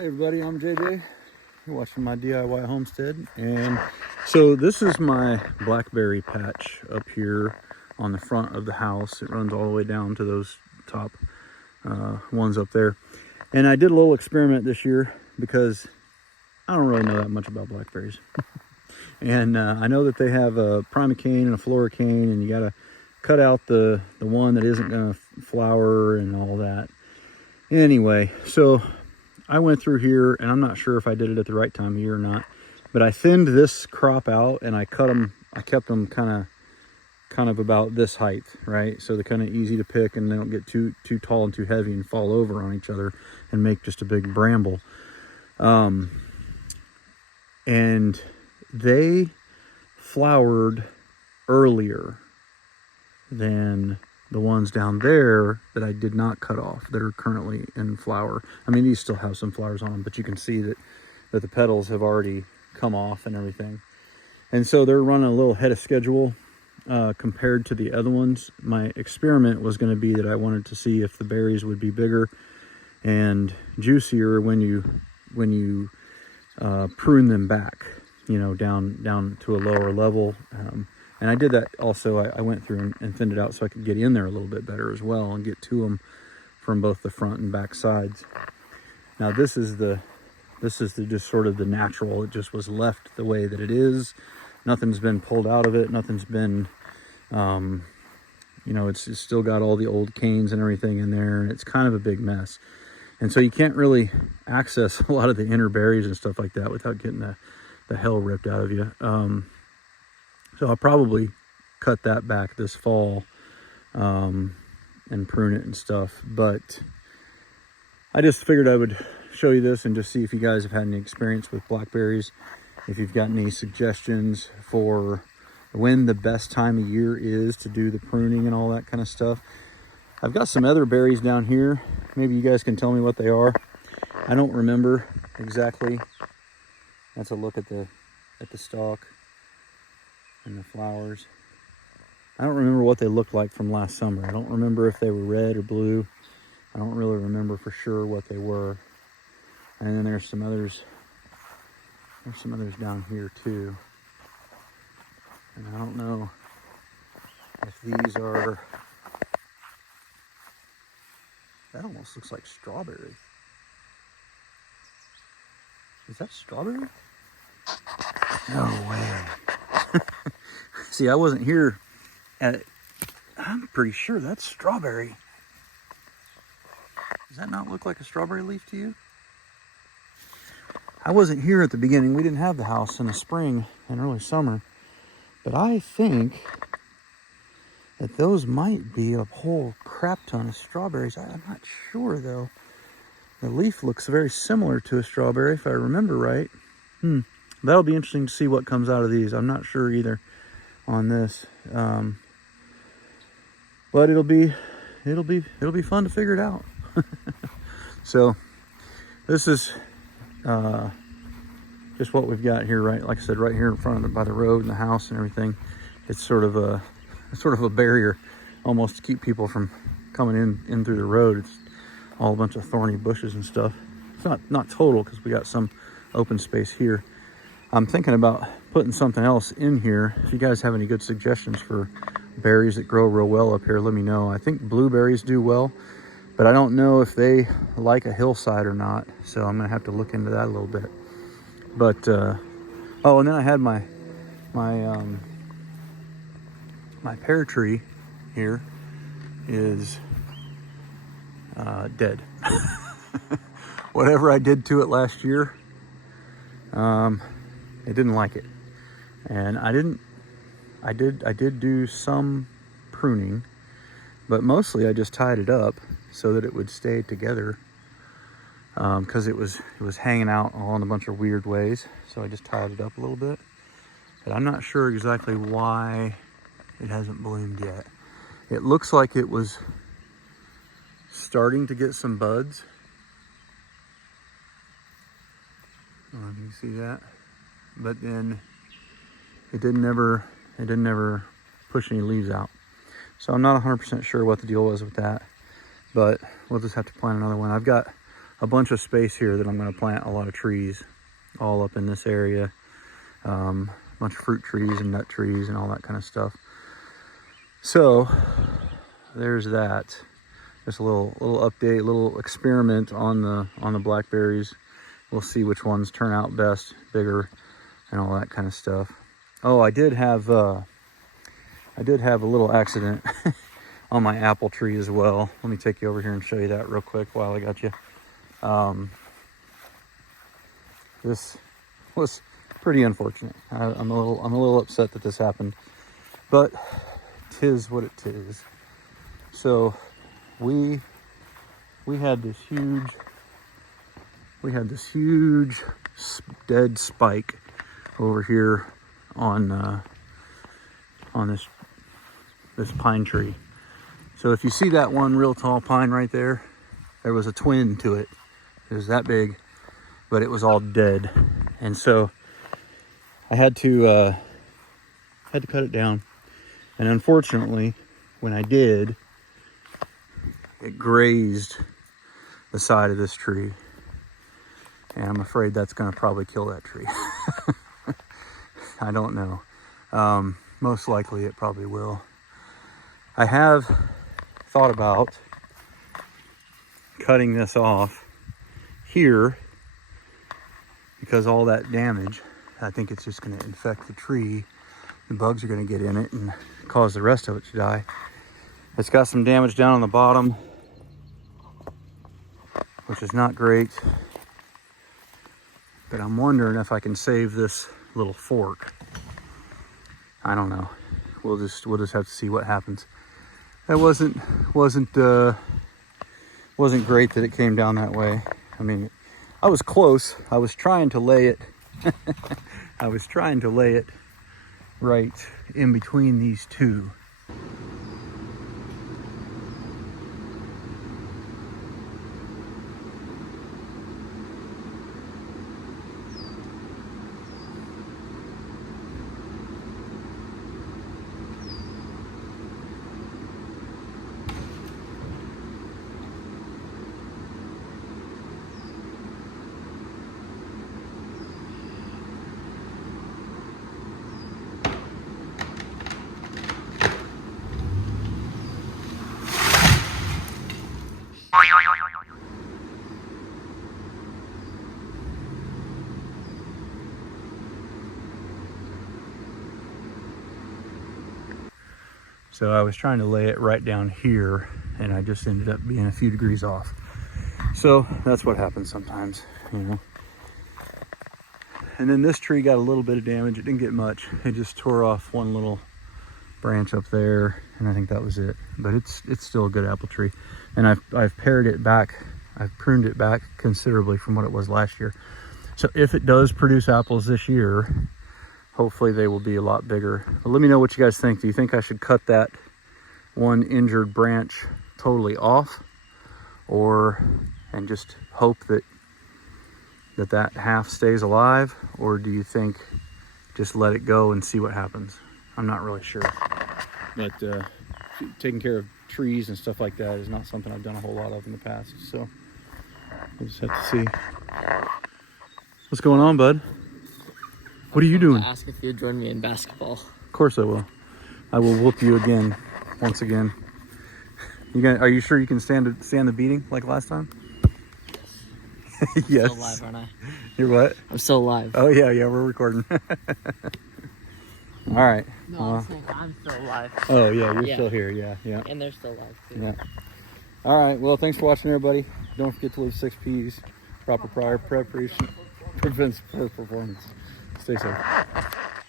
Hey everybody, I'm JJ. You're watching my DIY homestead. And so this is my blackberry patch up here on the front of the house. It runs all the way down to those top ones up there. And I did a little experiment this year because I don't really know that much about blackberries. And I know that they have a primocane and a floricane, and you got to cut out the one that isn't going to flower and all that. Anyway, so I went through here, and I'm not sure if I did it at the right time of year or not, but I thinned this crop out and I cut them. I kept them kind of about this height, right? So they're kind of easy to pick and they don't get too tall and too heavy and fall over on each other and make just a big bramble. And they flowered earlier than the ones down there that I did not cut off that are currently in flower. I mean, these still have some flowers on them, but you can see that the petals have already come off and everything. And so they're running a little ahead of schedule compared to the other ones. My experiment was going to be that I wanted to see if the berries would be bigger and juicier when you prune them back, you know, down to a lower level. And I did that also. I went through and thinned it out so I could get in there a little bit better as well and get to them from both the front and back sides. Now this is just sort of the natural. It just was left the way that it is. Nothing's been pulled out of it. Nothing's been, you know, it's still got all the old canes and everything in there. And it's kind of a big mess. And so you can't really access a lot of the inner berries and stuff like that without getting the hell ripped out of you. So I'll probably cut that back this fall and prune it and stuff. But I just figured I would show you this and just see if you guys have had any experience with blackberries. If you've got any suggestions for when the best time of year is to do the pruning and all that kind of stuff. I've got some other berries down here. Maybe you guys can tell me what they are. I don't remember exactly. That's a look at the stalk and the flowers. I don't remember what they looked like from last summer. I don't remember if they were red or blue. I don't really remember for sure what they were. And then there's some others. There's some others down here too. And I don't know if these are... That almost looks like strawberry. Is that strawberry? No way. See, I wasn't here at it. I'm pretty sure that's strawberry. Does that not look like a strawberry leaf to you? I wasn't here at the beginning. We didn't have the house in the spring and early summer. But I think that those might be a whole crap ton of strawberries. I'm not sure though. The leaf looks very similar to a strawberry if I remember right. That'll be interesting to see what comes out of these. I'm not sure either on this. But it'll be fun to figure it out. So this is just what we've got here, right? Like I said, right here in front of it by the road and the house and everything. It's sort of a barrier almost to keep people from coming in through the road. It's all a bunch of thorny bushes and stuff. It's not total because we got some open space here. I'm thinking about putting something else in here. If you guys have any good suggestions for berries that grow real well up here, let me know. I think blueberries do well, but I don't know if they like a hillside or not. So I'm gonna have to look into that a little bit. But oh, and then I had my pear tree here is dead. Whatever I did to it last year, it didn't like it. And I did do some pruning, but mostly I just tied it up so that it would stay together, because it was hanging out all in a bunch of weird ways. So I just tied it up a little bit, but I'm not sure exactly why it hasn't bloomed yet. It looks like it was starting to get some buds. I don't know if you can see that, but then it didn't ever push any leaves out. So I'm not 100% sure what the deal was with that, but we'll just have to plant another one. I've got a bunch of space here that I'm going to plant a lot of trees all up in this area. A bunch of fruit trees and nut trees and all that kind of stuff. So there's that. Just a little update, little experiment on the blackberries. We'll see which ones turn out best, bigger, and all that kind of stuff. Oh, I did have a little accident on my apple tree as well. Let me take you over here and show you that real quick while I got you. This was pretty unfortunate. I'm a little upset that this happened, but 'tis what it is. So we had this huge dead spike over here on this pine tree. So if you see that one real tall pine right there, there was a twin to it. It was that big, but it was all dead. And so I had to cut it down. And unfortunately, when I did, it grazed the side of this tree. And I'm afraid that's gonna probably kill that tree. I don't know. Most likely it probably will. I have thought about cutting this off here because all that damage, I think it's just going to infect the tree. The bugs are going to get in it and cause the rest of it to die. It's got some damage down on the bottom, which is not great. But I'm wondering if I can save this little fork. I don't know. We'll just have to see what happens. That wasn't great that it came down that way. I mean, I was close. I was trying to lay it. I was trying to lay it right in between these two. So I was trying to lay it right down here, and I just ended up being a few degrees off. So that's what happens sometimes, you know. And then this tree got a little bit of damage. It didn't get much. It just tore off one little branch up there, and I think that was it. But it's still a good apple tree. And I've pared it back. I've pruned it back considerably from what it was last year. So if it does produce apples this year, hopefully they will be a lot bigger. But let me know what you guys think. Do you think I should cut that one injured branch totally off, and just hope that half stays alive? Or do you think just let it go and see what happens? I'm not really sure. But taking care of trees and stuff like that is not something I've done a whole lot of in the past. So we'll just have to see. What's going on, bud? What are you doing? Ask if you'd join me in basketball. Of course I will. I will whoop you again, once again. Are you sure you can stand the beating like last time? Yes. Yes. I'm still live, aren't I? You're what? I'm still live. Oh yeah, we're recording. All right. No, I'm saying I'm still live. Oh yeah, you're still here. Yeah. And they're still live too. Yeah. All right. Well, thanks for watching, everybody. Don't forget to leave 6 Ps. Proper prior preparation prevents poor performance. Stay safe.